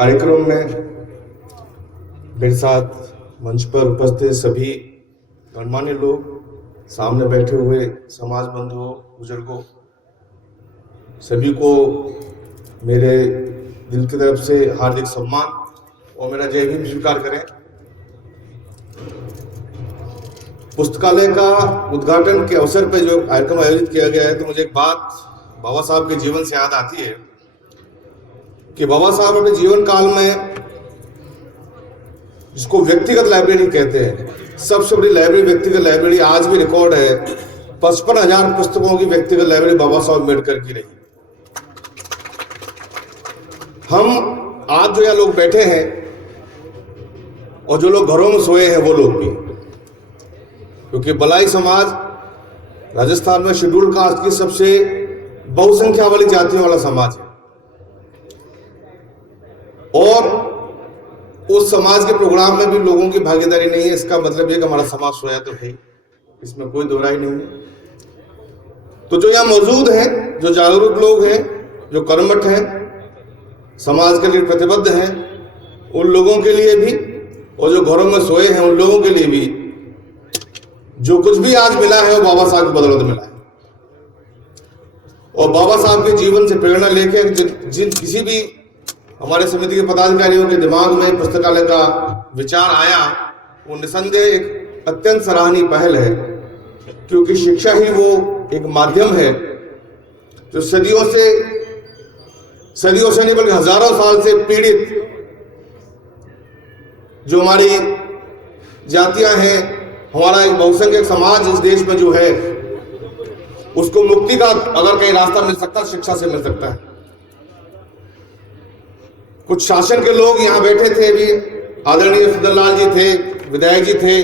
कार्यक्रम में मेरे साथ मंच पर उपस्थित सभी गणमान्य लोग, सामने बैठे हुए समाज बंधुओं, बुजुर्गों, सभी को मेरे दिल की तरफ से हार्दिक सम्मान और मेरा जय भीम स्वीकार करें। पुस्तकालय का उद्घाटन के अवसर पर जो कार्यक्रम आयोजित किया गया है, तो मुझे एक बात बाबा साहब के जीवन से याद आती है कि बाबा साहब अपने जीवन काल में, जिसको व्यक्तिगत लाइब्रेरी कहते हैं, सबसे बड़ी लाइब्रेरी व्यक्तिगत लाइब्रेरी आज भी रिकॉर्ड है, 55,000 पुस्तकों की व्यक्तिगत लाइब्रेरी बाबा साहब अम्बेडकर की रही। हम आज जो यहाँ लोग बैठे हैं और जो लोग घरों में सोए हैं वो लोग भी, क्योंकि बलाई समाज राजस्थान में शेड्यूल कास्ट की सबसे बहुसंख्या वाली जातियों वाला समाज है और उस समाज के प्रोग्राम में भी लोगों की भागीदारी नहीं है। इसका मतलब यह कि हमारा समाज सोया तो है, इसमें कोई दो राय नहीं है। तो जो यहाँ मौजूद हैं, जो जागरूक लोग हैं, जो कर्मठ हैं, समाज के लिए प्रतिबद्ध हैं, उन लोगों के लिए भी और जो घरों में सोए हैं उन लोगों के लिए भी जो कुछ भी आज मिला है वो बाबा साहब की बदौलत मिला है। और बाबा साहब के जीवन से प्रेरणा लेकर जिन किसी भी हमारे समिति के पदाधिकारियों के दिमाग में पुस्तकालय का विचार आया, वो निसंदेह एक अत्यंत सराहनीय पहल है, क्योंकि शिक्षा ही वो एक माध्यम है जो सदियों से नहीं बल्कि हजारों साल से पीड़ित जो हमारी जातियां हैं, हमारा एक बहुसंख्यक समाज इस देश में जो है, उसको मुक्ति का अगर कहीं रास्ता मिल सकता है, शिक्षा से मिल सकता है। कुछ शासन के लोग यहाँ बैठे थे, अभी आदरणीय सुंदरलाल जी थे, विधायक जी थे,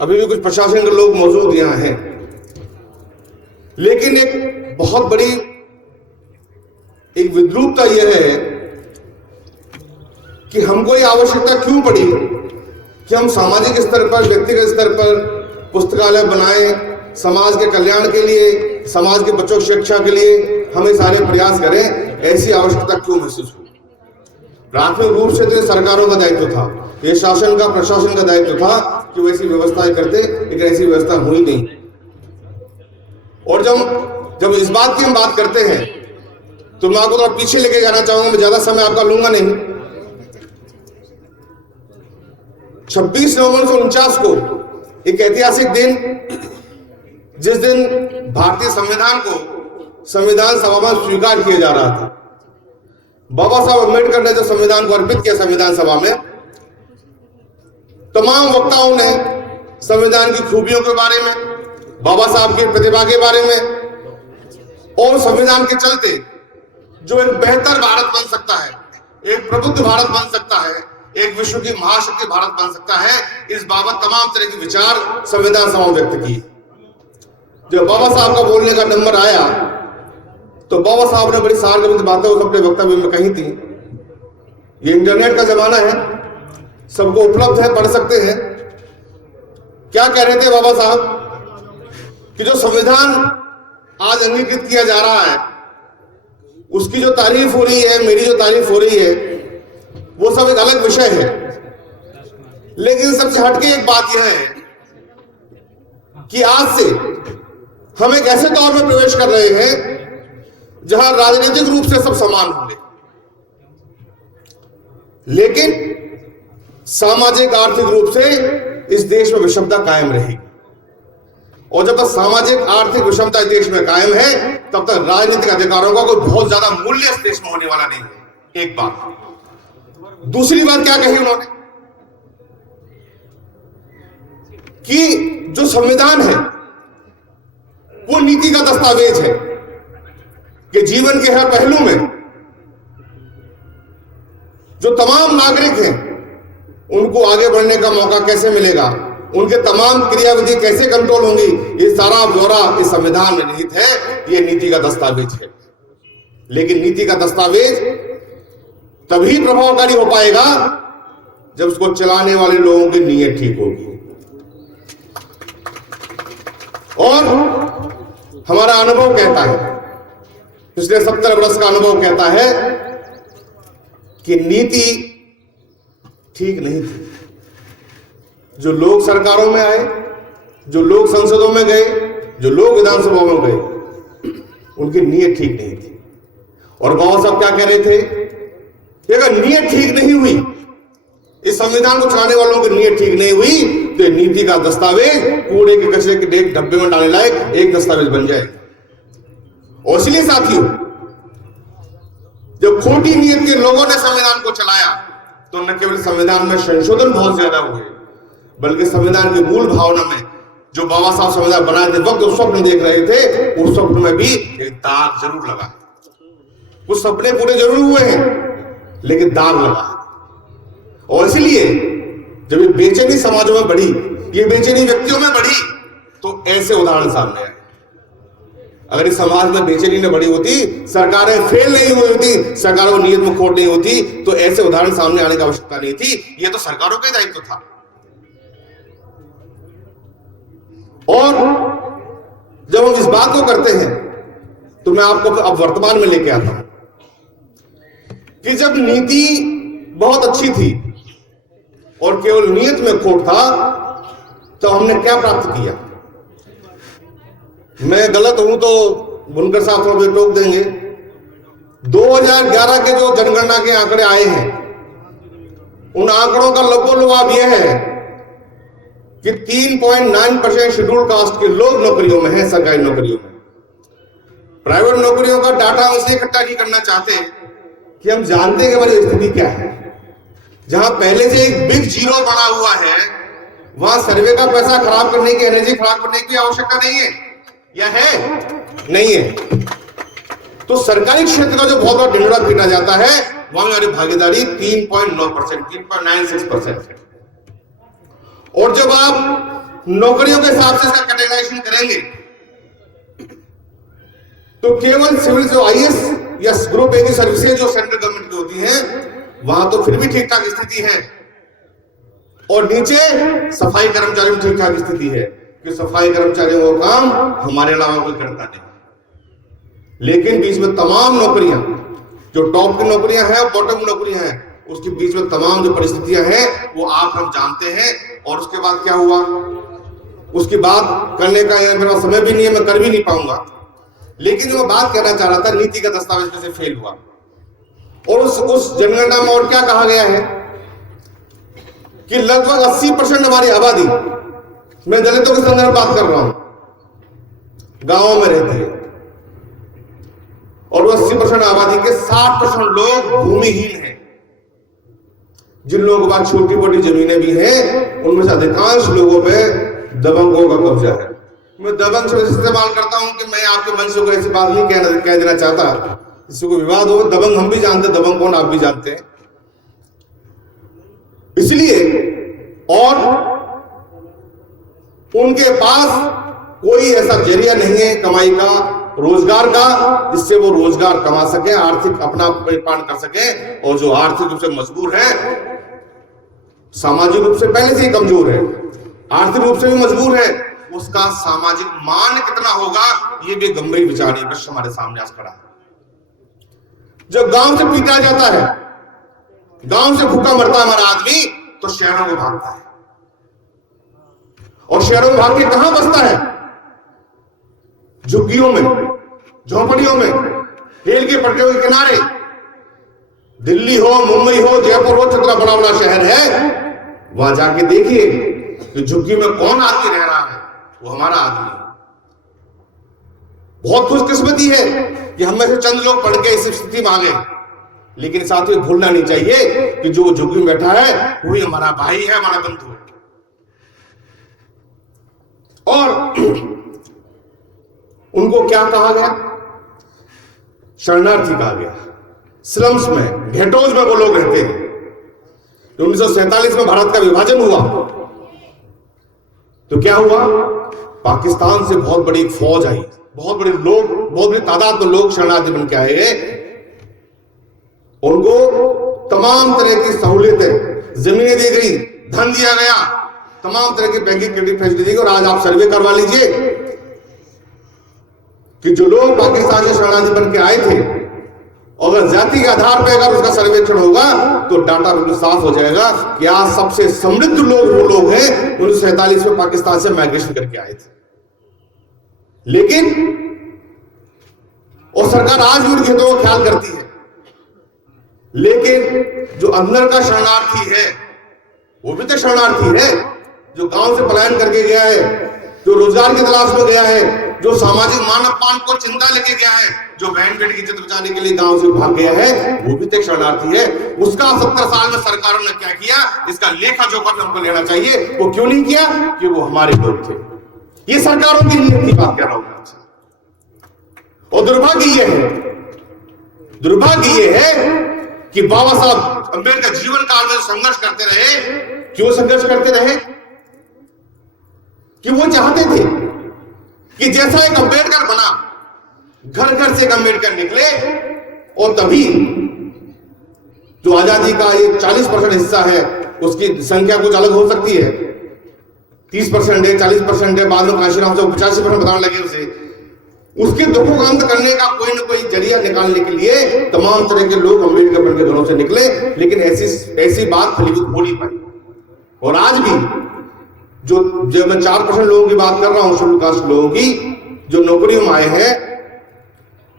अभी भी कुछ प्रशासन के लोग मौजूद यहाँ हैं, लेकिन एक बहुत बड़ी एक विद्रूपता यह है कि हमको ये आवश्यकता क्यों पड़ी कि हम सामाजिक स्तर पर, व्यक्तिगत स्तर पर पुस्तकालय बनाएं, समाज के कल्याण के लिए, समाज के बच्चों की शिक्षा के लिए हमें सारे प्रयास करें। ऐसी आवश्यकता क्यों महसूस हुई? प्राथमिक रूप से तो ये सरकारों का दायित्व था, ये शासन का, प्रशासन का दायित्व था कि वैसी व्यवस्थाएं करते, लेकिन ऐसी व्यवस्था हुई नहीं। और जब इस बात की हम बात करते हैं तो मैं आपको थोड़ा पीछे लेके जाना चाहूंगा, मैं ज्यादा समय आपका लूंगा नहीं। 26 नवंबर 1949 को एक ऐतिहासिक दिन, जिस दिन भारतीय संविधान को संविधान सभा में स्वीकार किया जा रहा था। बाबा साहब अम्बेडकर ने जो संविधान को अर्पित किया संविधान सभा में, तमाम वक्ताओं ने संविधान की खूबियों के बारे में, बाबा साहब की प्रतिभा के बारे में और संविधान के चलते जो एक बेहतर भारत बन सकता है, एक प्रबुद्ध भारत बन सकता है, एक विश्व की महाशक्ति भारत बन सकता है, इस बाबत तमाम तरह के विचार संविधान सभा में व्यक्त किए। जब बाबा साहब का बोलने का नंबर आया तो बाबा साहब ने बड़ी सार्वजनिक बातें उस अपने वक्तव्य में कही थी। ये इंटरनेट का जमाना है, सबको उपलब्ध है, पढ़ सकते हैं। क्या कह रहे थे बाबा साहब कि जो संविधान आज अंगीकृत किया जा रहा है, उसकी जो तारीफ हो रही है, मेरी जो तारीफ हो रही है, वो सब एक अलग विषय है, लेकिन सबसे हटके एक बात यह है कि आज से हम एक ऐसे दौर में प्रवेश कर रहे हैं जहां राजनीतिक रूप से सब समान होंगे, लेकिन सामाजिक आर्थिक रूप से इस देश में विषमता कायम रहेगी। और जब तक सामाजिक आर्थिक विषमता इस देश में कायम है, तब तक राजनीतिक अधिकारों का कोई बहुत ज्यादा मूल्य इस देश में होने वाला नहीं है। एक बात। दूसरी बात क्या कही उन्होंने कि जो संविधान है वो नीति का दस्तावेज है कि जीवन के हर पहलू में जो तमाम नागरिक हैं उनको आगे बढ़ने का मौका कैसे मिलेगा, उनके तमाम क्रियाविधि कैसे कंट्रोल होंगी, ये सारा ब्यौरा इस संविधान में निहित है। ये नीति का दस्तावेज है, लेकिन नीति का दस्तावेज तभी प्रभावकारी हो पाएगा जब उसको चलाने वाले लोगों की नीयत ठीक होगी। और हमारा अनुभव कहता है, पिछले 70 वर्ष का अनुभव कहता है कि नीति ठीक नहीं थी। जो लोग सरकारों में आए, जो लोग संसदों में गए, जो लोग विधानसभा में गए, उनकी नीयत ठीक नहीं थी। और बाबा साहब क्या कह रहे थे कि अगर नीयत ठीक नहीं हुई, इस संविधान को चलाने वालों की नीयत ठीक नहीं हुई, तो नीति का दस्तावेज कूड़े के कचरे के डब्बे में डालने लायक एक दस्तावेज बन जाए। और इसलिए साथियों, जब खोटी नीयत के लोगों ने संविधान को चलाया, तो न केवल संविधान में संशोधन बहुत ज्यादा हुए, बल्कि संविधान की मूल भावना में जो बाबा साहब संविधान बनाते वक्त उस स्वप्न देख रहे थे, उस स्वप्न में भी एक दाग जरूर लगा। कुछ सपने पूरे जरूर हुए हैं, लेकिन दाग लगा। और इसलिए जब ये बेचैनी समाजों में बढ़ी, ये बेचैनी व्यक्तियों में बढ़ी, तो ऐसे उदाहरण सामने आए। अगर इस समाज में बेचैनी न बढ़ी होती, सरकारें फेल नहीं हुई होती, सरकारों को नीयत में खोट नहीं होती, तो ऐसे उदाहरण सामने आने की आवश्यकता नहीं थी। ये तो सरकारों का दायित्व था। और जब हम इस बात को करते हैं, तो मैं आपको अब वर्तमान में लेके आता हूं कि जब नीति बहुत अच्छी थी और केवल नीयत में खोट था, तो हमने क्या प्राप्त किया। मैं गलत हूं तो बुनकर साहब थोड़ा टोक देंगे। 2011 के जो जनगणना के आंकड़े आए हैं, उन आंकड़ों का लबोलबाब यह है कि 3.9% शेड्यूल कास्ट के लोग नौकरियों में हैं, सरकारी नौकरियों में। प्राइवेट नौकरियों का डाटा हम इसलिए इकट्ठा नहीं करना चाहते कि हम जानते हैं कि हमारी स्थिति क्या है। जहां पहले से एक बिग जीरो बना हुआ है, वहां सर्वे का पैसा खराब करने की, एनर्जी खराब करने की आवश्यकता नहीं है, या है? नहीं है। तो सरकारी क्षेत्र का जो बहुत बड़ा ढिंढोरा पीटा जाता है, वहां हमारी भागीदारी 3.9%, 3.96% है। और जब आप नौकरियों के हिसाब से इसका कैटेगराइजेशन करेंगे, तो केवल सिविल जो आईएएस या ग्रुप ए की सर्विसेज जो सेंट्रल गवर्नमेंट की होती हैं, वहां तो फिर भी ठीक ठाक स्थिति है। और नीचे सफाई कर्मचारियों में ठीक ठाक स्थिति है कि सफाई कर्मचारियों का काम हमारे अलावा कोई करता नहीं। लेकिन बीच में तमाम नौकरियां, जो टॉप की नौकरियां हैं और बॉटम नौकरियां हैं, उसके बीच में तमाम जो परिस्थितियां हैं, वो आप हम जानते हैं। और उसके बाद क्या हुआ, उसकी बात करने का मेरा समय भी नहीं है, मैं कर भी नहीं पाऊंगा। लेकिन जो मैं बात कहना चाह रहा था, नीति का दस्तावेज कैसे फेल हुआ। और उस जनगणना में और क्या कहा गया है कि लगभग 80% हमारी आबादी, मैं दलितों के संदर्भ में बात कर रहा हूं, गांवों में रहती है। और वो 80% आबादी के 60% लोग भूमिहीन हैं। जिन लोगों के पास छोटी मोटी जमीनें भी हैं, उनमें से अधिकांश लोगों पे दबंगों का कब्जा है। मैं दबंग शब्द इस्तेमाल करता हूं कि मैं आपके मन से कोई ऐसी बात नहीं कह देना चाहता, इससे कोई विवाद हो। दबंग हम भी जानते, दबंग कौन आप भी जानते हैं। इसलिए और उनके पास कोई ऐसा जरिया नहीं है कमाई का, रोजगार का, जिससे वो रोजगार कमा सके, आर्थिक अपना परिपालन कर सके। और जो आर्थिक रूप से मजबूर है, सामाजिक रूप से पहले से ही कमजोर है, आर्थिक रूप से भी मजबूर है, उसका सामाजिक मान कितना होगा, ये भी गंभीर विचारणीय प्रश्न हमारे सामने आज खड़ा है। जब गांव से पीटा जाता है, गांव से भूखा मरता है हमारा आदमी, तो शहरों में भागता है। और शहरों में भाग के कहां बसता है? झुग्गियों में, झोपड़ियों में, रेल के पटरियों के किनारे। दिल्ली हो, मुंबई हो, जयपुर हो, जितना बड़ा बड़ा शहर है, वहां जाके देखिए कि झुग्गी में कौन आदमी रह रहा है, वो हमारा आदमी है। बहुत खुशकिस्मती है कि हम में से चंद लोग पढ़ के इस स्थिति में आ गए। लेकिन साथ ही भूलना नहीं चाहिए कि जो झुग्गी में बैठा है, वही हमारा भाई है, हमारा बंधु है। और उनको क्या कहा गया? शरणार्थी कहा गया। स्लम्स में, घेटोज में वो लोग रहते हैं। 1947 में भारत का विभाजन हुआ, तो क्या हुआ? पाकिस्तान से बहुत बड़ी फौज आई, बहुत बड़ी तादाद में लोग शरणार्थी बन के आए। उनको तमाम तरह की सहूलियतें, जमीनें दी गई, धन दिया गया, तमाम तरह की बैंकिंग क्रेडिट फैसिलिटी दी गई। और आज आप सर्वे करवा लीजिए कि जो लोग पाकिस्तान से शरणार्थी बन के आए थे अगर जाति के आधार पर अगर उसका सर्वेक्षण होगा तो डाटा बिल्कुल साफ हो जाएगा कि आज सबसे समृद्ध लोग वो लोग हैं 1947 में पाकिस्तान से माइग्रेशन करके आए थे। लेकिन और सरकार आज भी उनके हितों का ख्याल करती है, लेकिन जो अंदर का शरणार्थी है वो भी तो शरणार्थी है, जो गांव से पलायन करके गया है, जो रोजगार की तलाश में गया है, जो सामाजिक मानव को चिंता लेके गया है, जो बहन बेटी की इज्जत बचाने के लिए गांव से भाग गया है, वो भी तो शरणार्थी है। उसका 70 साल में सरकारों ने क्या किया, इसका लेखा जोखा भी हमको लेना चाहिए। वो क्यों नहीं किया? कि वो हमारे लोग थे। ये सरकारों की नीयत की बात कह रहा हूं। और दुर्भाग्य ये है कि बाबा साहब अंबेडकर जीवन काल में संघर्ष करते रहे। क्यों संघर्ष करते रहे? कि वो चाहते थे कि जैसा एक अंबेडकर बना, घर घर से एक अंबेडकर निकले, और तभी जो आजादी का ये 40% हिस्सा है उसकी संख्या कुछ अलग हो सकती है, 30% है, 40% है, बाद में काशीराम से 85% बताने लगे उसे। उसके दुखों का अंत करने का कोई ना कोई जरिया निकालने के लिए तमाम तरह के लोग अम्बेडकर बन के घरों से निकले, लेकिन ऐसी बात फलीभूत हो नहीं पाई। और आज भी जो मैं 4% लोगों की बात कर रहा हूं, शेड्यूल कास्ट लोगों की, जो नौकरियों में आए हैं,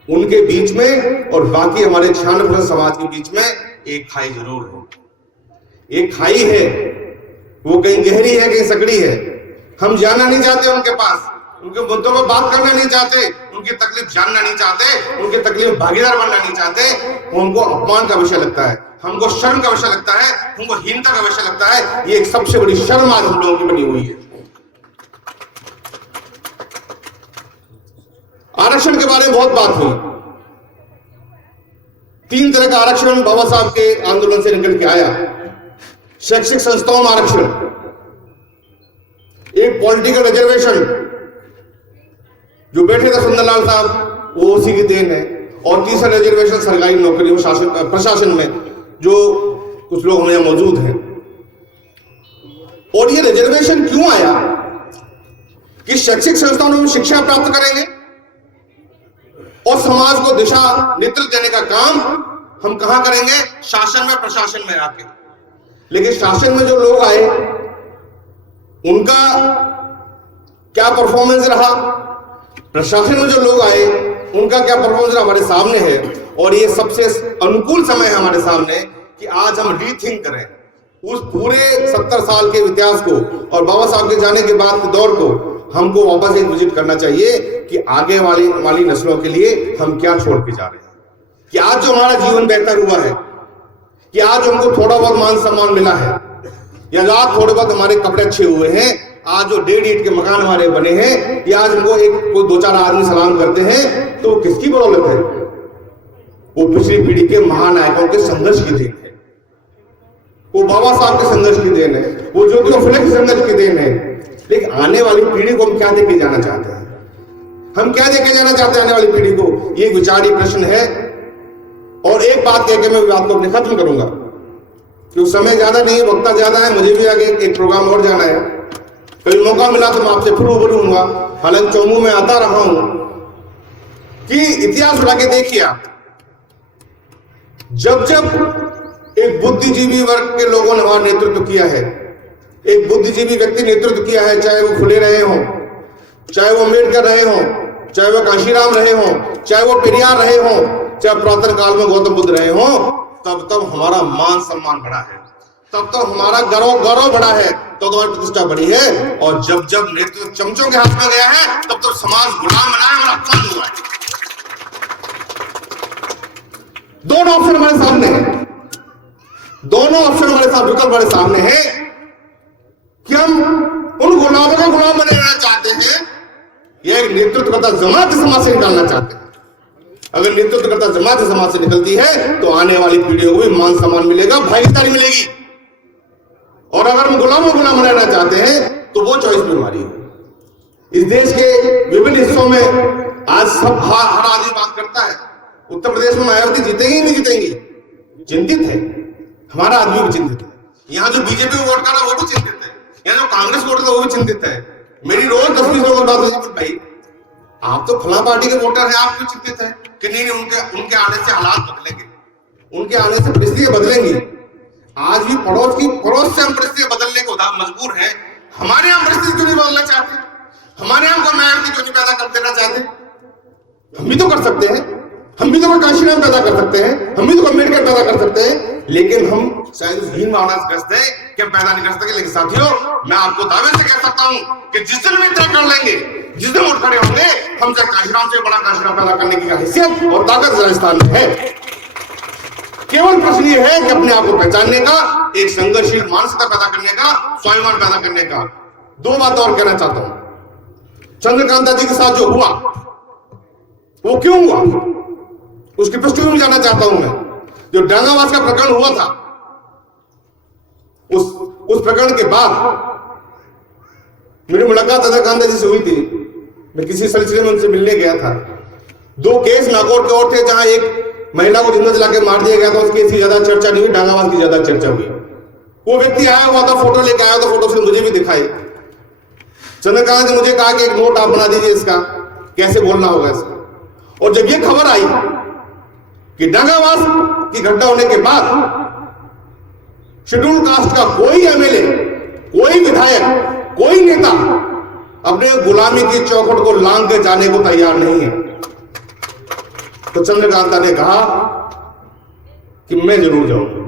उनके बीच में और बाकी हमारे 96% समाज के बीच में एक खाई जरूर है। एक खाई है, वो कहीं गहरी है, कहीं सकड़ी है। हम जाना नहीं चाहते उनके पास, उनके मुद्दों पर बात करना नहीं चाहते, उनकी तकलीफ जानना नहीं चाहते, उनकी तकलीफ में भागीदार बनना नहीं चाहते। उनको अपमान का विषय लगता है, हमको शर्म का विषय लगता है, हमको हीनता का विषय लगता है। ये एक सबसे बड़ी शर्म आज हम लोगों की बनी हुई है। आरक्षण के बारे में बहुत बात हुई। 3 तरह का आरक्षण बाबा साहब के आंदोलन से निकल के आया। शैक्षिक संस्थाओं में आरक्षण, एक पॉलिटिकल रिजर्वेशन जो बैठे थे सुंदरलाल साहब, वो उसी की देन है, और तीसरा रिजर्वेशन सरकारी नौकरियों में, प्रशासन में, जो कुछ लोग हमें मौजूद हैं। और ये रिजर्वेशन क्यों आया? कि शैक्षिक संस्थाओं में शिक्षा प्राप्त करेंगे और समाज को दिशा नेतृत्व देने का काम हम कहां करेंगे? शासन में, प्रशासन में आके। लेकिन शासन में जो लोग आए उनका क्या परफॉर्मेंस रहा, प्रशासन में जो लोग आए उनका क्या परफॉर्मेंस हमारे सामने है। और ये सबसे अनुकूल समय है हमारे सामने कि आज हम रीथिंक करें उस पूरे 70 साल के इतिहास को, और बाबा साहब के जाने के बाद के दौर को हमको वापस एक विजिट करना चाहिए कि आगे वाली नस्लों के लिए हम क्या छोड़ के जा रहे हैं। कि आज जो हमारा जीवन बेहतर हुआ है, कि आज हमको थोड़ा बहुत मान सम्मान मिला है, या आज थोड़े बहुत हमारे कपड़े अच्छे हुए हैं, आज जो 1.5 ईंट के मकान हमारे बने हैं, या आज हमको कोई 2-4 आदमी सलाम करते हैं, तो किसकी बदौलत है? वो पिछली पीढ़ी के महानायकों के संघर्ष की देन है, वो बाबा साहब के संघर्ष की देन है, वो ज्योतिराव फुले के संघर्ष की देन है। लेकिन आने वाली पीढ़ी को हम क्या देके जाना चाहते हैं? हम क्या देके जाना चाहते हैं आने वाली पीढ़ी को? ये विचारी प्रश्न है। और एक बात कह के मैं बात को अपने खत्म करूंगा, क्योंकि समय ज्यादा नहीं, वक्त ज्यादा है, मुझे भी आगे एक प्रोग्राम और जाना है। कभी मौका मिला तो मैं आपसे फिर रूबरू होऊंगा। हालांकि चौमू में आता रहा हूं कि इतिहास उठा के देखिए आप, जब जब एक बुद्धिजीवी वर्ग के लोगों ने वहां नेतृत्व किया है, एक बुद्धिजीवी व्यक्ति नेतृत्व किया है, चाहे वो फुले रहे हों, चाहे वो अम्बेडकर रहे हों, चाहे वो काशीराम रहे हों, चाहे वो पेरियार रहे हों, चाहे पुरातन काल में गौतम बुद्ध रहे हों, तब हमारा मान सम्मान बढ़ा है, तब हमारा गौरव बढ़ा है, तो हमारी प्रतिष्ठा बढ़ी है। और जब जब नेतृत्व चमचों के हाथ में गया है, तब समाज गुलाम बना है और अपमान हुआ है। दोनों ऑप्शन हमारे सामने है, दोनों ऑप्शन हमारे साथ विकल्प हमारे सामने है कि हम उन गुलामों को गुलाम बने रहना चाहते हैं या एक नेतृत्वकर्ता जमात समाज से निकालना चाहते हैं। अगर नेतृत्वकर्ता जमात समाज से निकलती है तो आने वाली पीढ़ियों को भी मान सम्मान मिलेगा, भाईचारी मिलेगी। और अगर हम गुलाम रहना चाहते हैं तो वो चॉइस भी हमारी है। इस देश के विभिन्न हिस्सों में आज सब हर आदमी बात करता है, उत्तर प्रदेश में मायावती जीतेंगी नहीं जीतेंगी, चिंतित है, हमारा आदमी भी चिंतित है। यहाँ जो बीजेपी को वोट करा वो भी चिंतित है, यहाँ जो कांग्रेस वोट था वो भी चिंतित है। मेरी रोज 10-20 लोगों से बात होती है, भाई आप तो फला पार्टी के वोटर हैं, आप क्यों चिंतित है? कि नहीं उनके आने से हालात बदलेंगे, उनके आने से परिस्थितियां बदलेंगी। आज भी पड़ोस से हम परिस्थितियां बदलने को मजबूर हैं। हमारे यहाँ परिस्थिति क्यों नहीं बदलना चाहते? हमारे यहाँ को नया व्यक्ति क्यों नहीं पैदा कर देना चाहते? हम भी तो कर सकते हैं, हम भी तो काशीराम पैदा कर सकते हैं, हम भी तो अम्बेडकर पैदा कर सकते हैं, लेकिन हम शायद हीन भावना से ग्रस्त है कि हम पैदा नहीं कर सकते। लेकिन साथियों, मैं आपको दावे से कह सकता हूं कि जिस दिन भी तय कर लेंगे, जिस दिन उठ खड़े होंगे, हम चाहे काशीराम से बड़ा काशीराम पैदा करने की हैसियत और ताकत राजस्थान में है। केवल प्रश्न ये है कि अपने आप को पहचानने का, एक संघर्षशील मानसिकता पैदा करने का, स्वाभिमान पैदा करने का। दो बात और कहना चाहता हूं। चंद्रकांता जी के साथ जो हुआ वो क्यों हुआ, उसकी पृष्ठभूमि में जानना चाहता हूं मैं। जो डांगावास का प्रकरण हुआ था, उस प्रकरण के बाद मेरी मुलाकात चंद्रकांता जी से हुई थी। मैं किसी सिलसिले में उनसे मिलने गया था। दो केस नागौर के और थे, जहां एक महिला को जिंदा जला के मार दिया गया था। उस केस की ज्यादा चर्चा नहीं हुई, डांगावास की ज्यादा चर्चा हुई। वो व्यक्ति आया हुआ था, फोटो लेके आया था, फोटो उसने मुझे भी दिखाई। चंद्रकांत ने मुझे कहा कि एक नोट आप बना दीजिए, इसका कैसे बोलना होगा इसका। और जब ये खबर आई कि डांगावास की घटना होने के बाद शेड्यूल कास्ट का कोई एमएलए, कोई विधायक, कोई नेता अपने गुलामी की चौखट को लांघ के जाने को तैयार नहीं है, तो चंद्रकांता ने कहा कि मैं जरूर जाऊंगा,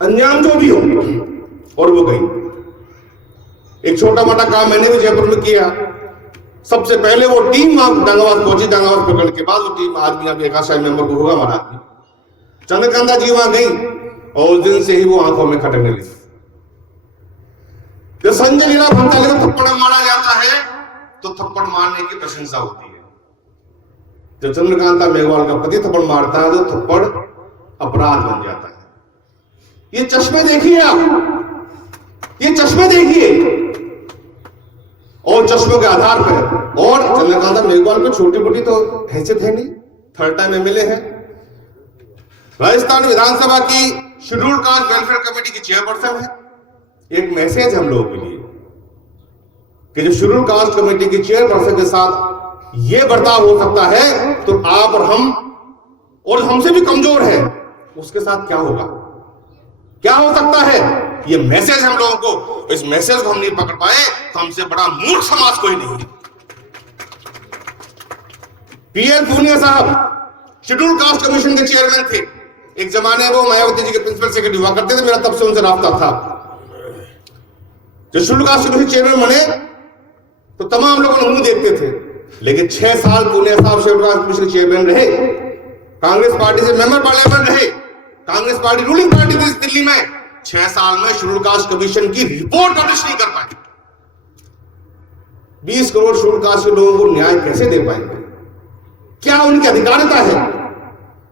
अंजाम जो भी हो। और वो गई। एक छोटा मोटा काम मैंने भी जयपुर में किया। सबसे पहले वो टीम वहां डांगावास पहुंची। डांगावास प्रकरण के बाद वो टीम आदमी अब एकाशाई मेंबर को होगा हमारा आदमी। चंद्रकांता जी वहां गई और उस दिन से ही वो आंखों में खटकने लगी। जब संजय लीला भंसाली को थप्पड़ मारा जाता है तो थप्पड़ मारने की प्रशंसा होती है। जब चंद्रकांता मेघवाल का पति थप्पड़ मारता है तो थप्पड़ अपराध बन जाता है। ये चश्मे देखिए आप, ये चश्मे देखिए, और चश्मों के आधार पर। और चंद्रकांता मेघवाल को छोटी मोटी तो हैसियत है नहीं, थर्ड टाइम एमएलए है, राजस्थान विधानसभा की शेड्यूल कास्ट वेलफेयर कमेटी की चेयरपर्सन है। एक मैसेज हम लोगों के लिए कि जो शेड्यूल कास्ट कमेटी की चेयरपर्सन के साथ ये बर्ताव हो सकता है, तो आप और हम और हमसे भी कमजोर है उसके साथ क्या होगा, क्या हो सकता है। ये मैसेज हम लोगों को, इस मैसेज को हम नहीं पकड़ पाए तो हमसे बड़ा मूर्ख समाज कोई नहीं। पीएल पूनिया साहब शेड्यूल कास्ट कमीशन के चेयरमैन थे। एक जमाने वो मायावती जी के प्रिंसिपल सेक्रेटरी हुआ करते थे, मेरा तब से उनसे राब्ता था। जब शेड्यूल कास्ट कमीशन चेयरमैन बने तो तमाम लोग उन्हें देखते थे, लेकिन 6 साल पूनिया साहब शेड्यूल कास्ट कमीशन चेयरमैन रहे, कांग्रेस पार्टी से मेंबर पार्लियामेंट रहे, कांग्रेस पार्टी रूलिंग पार्टी थी दिल्ली में। 6 साल में शेड्यूल कास्ट कमीशन की रिपोर्ट पब्लिश नहीं कर पाए। 20 करोड़ शेड्यूल कास्ट के लोगों को न्याय कैसे दे पाएंगे? क्या उनकी अधिकारिता है,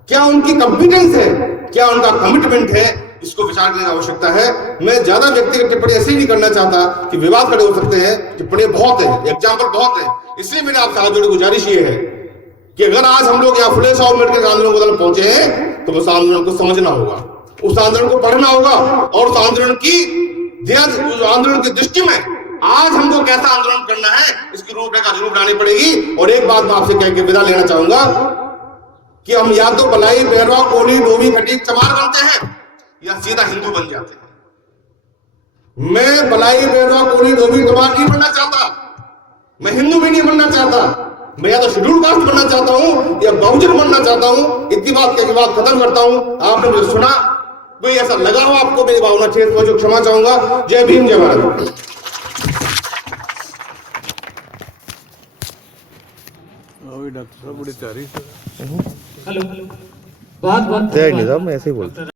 क्या उनकी कॉम्पिटेंस है, क्या उनका कमिटमेंट है? इसको विचार करने की आवश्यकता है। मैं ज्यादा व्यक्तिगत टिप्पणी ऐसे ही नहीं करना चाहता कि विवाद खड़े हो सकते हैं। टिप्पणी बहुत है, एग्जाम्पल बहुत है, इसलिए मैंने आपसे हाथ जोड़े गुजारिश ये है कि अगर आज हम लोग यहाँ फुले साहब अम्बेडकर के आंदोलन को पहुंचे हैं तो उस आंदोलन को समझना होगा, उस आंदोलन को पढ़ना होगा, और उस आंदोलन की दृष्टि में आज हमको कैसा आंदोलन करना है इसकी रूपरेखा जरूर बनानी पड़ेगी। और एक बात मैं आपसे कह के विदा लेना चाहूंगा कि हम या तो बलाई, बैरवा, कोली, डोभी, खटीक, चमार बनते हैं या सीधा हिंदू बन जाते हैं। मैं बलाई, बैरवा, कोली, डोभी, चमार नहीं बनना चाहता, मैं हिंदू भी नहीं बनना चाहता। मैं या तो शेड्यूल कास्ट बनना चाहता हूं या बहुजन बनना चाहता हूं। इतनी बात के बाद खत्म करता हूं। आपने मुझे सुना, कोई ऐसा लगा हो आपको मेरी भावना ठेस पहुंची, क्षमा चाहूंगा। जय भीम, जय भारत। डॉक्टर साहब बड़ी तारीफ। हेलो, बहुत बहुत मैं ऐसे ही बोलता।